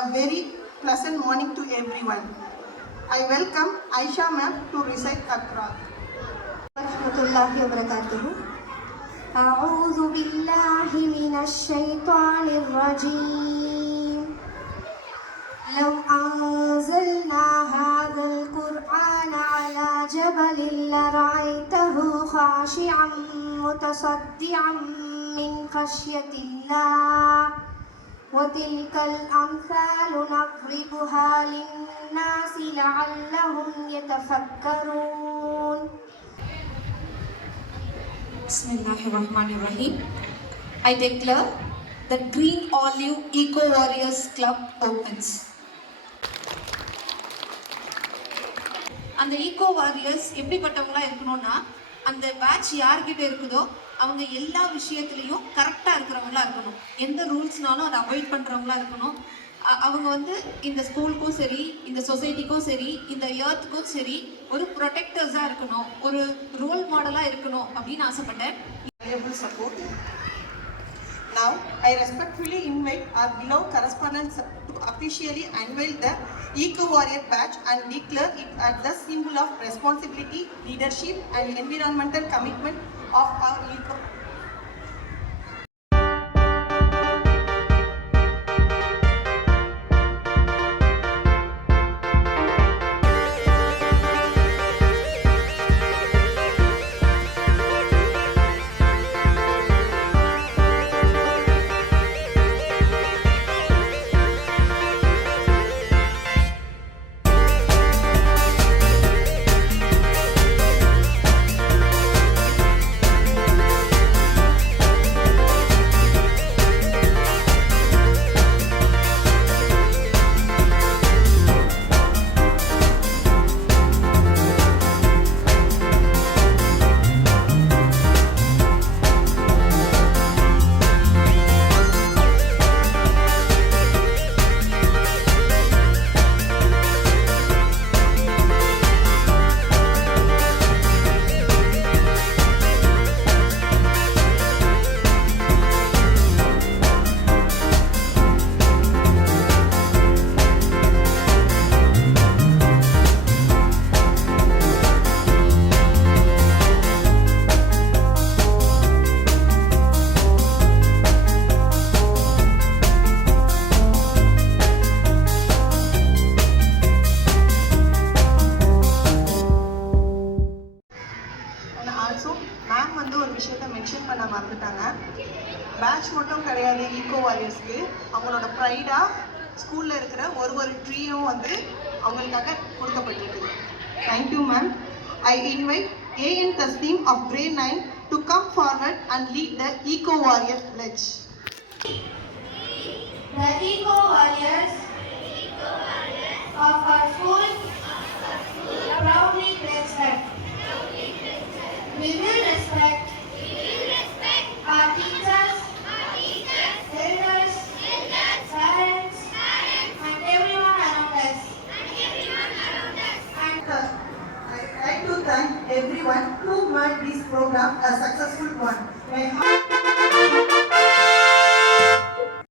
A very pleasant morning to everyone. I welcome Aisha ma'am to recite Akra. Warahmatullahi wabarakatuh. A'udhu billahi minash shaitanir rajim. Law anzalna hadhal Qur'ana ala jabalin la ra'aytahu khashi'an mutasaddi'an min khashyatillah. وَتِلْكَ الْأَمْثَالُ نَضْرِبُهَا لِلنَّاسِ لَعَلَّهُمْ يَتَفَكَّرُونَ. Bismillahirrahmanirrahim. I declare that Green Olive Eco Warriors Club opens. அந்த ego warriors எப்படிப்பட்டவங்களா இருக்கணும்னா, அந்த பேட்ச் யார்கிட்ட இருக்குதோ அவங்க எல்லா விஷயத்துலையும் கரெக்டாக இருக்கிறவங்களா இருக்கணும். எந்த ரூல்ஸ்னாலும் அதை அவாய்ட் பண்ணுறவங்களா இருக்கணும். அவங்க வந்து இந்த ஸ்கூலுக்கும் சரி, இந்த சொசைட்டிக்கும் சரி, இந்த எர்த்துக்கும் சரி ஒரு ப்ரொடெக்டர்ஸாக இருக்கணும், ஒரு ரோல் மாடலாக இருக்கணும் அப்படின்னு ஆசைப்பட்டேன். Support. Now, I respectfully invite our beloved correspondents to officially unveil the Eco Warrior badge and declare it as the symbol of responsibility, leadership and environmental commitment of our eco. Ma'am வந்து ஒரு விஷயத்த மென்ஷன் பண்ண மறந்துட்டாங்க. பேட்ச் மட்டும் கிடையாது ஈகோ வாரியர்ஸ்க்கு, அவங்களோட ப்ரைடாக ஸ்கூலில் இருக்கிற ஒரு ட்ரீயும் வந்து அவங்களுக்காக கொடுக்கப்பட்டிருக்குது. Thank you ma'am. I invite A.N. Tasneem of Grade 9 to come forward and lead the Eco Warrior pledge. The Eco Warriors of our school proudly pledge that we will respect our teachers, elders, parents, and everyone around us. I like to thank everyone who made this program a successful one.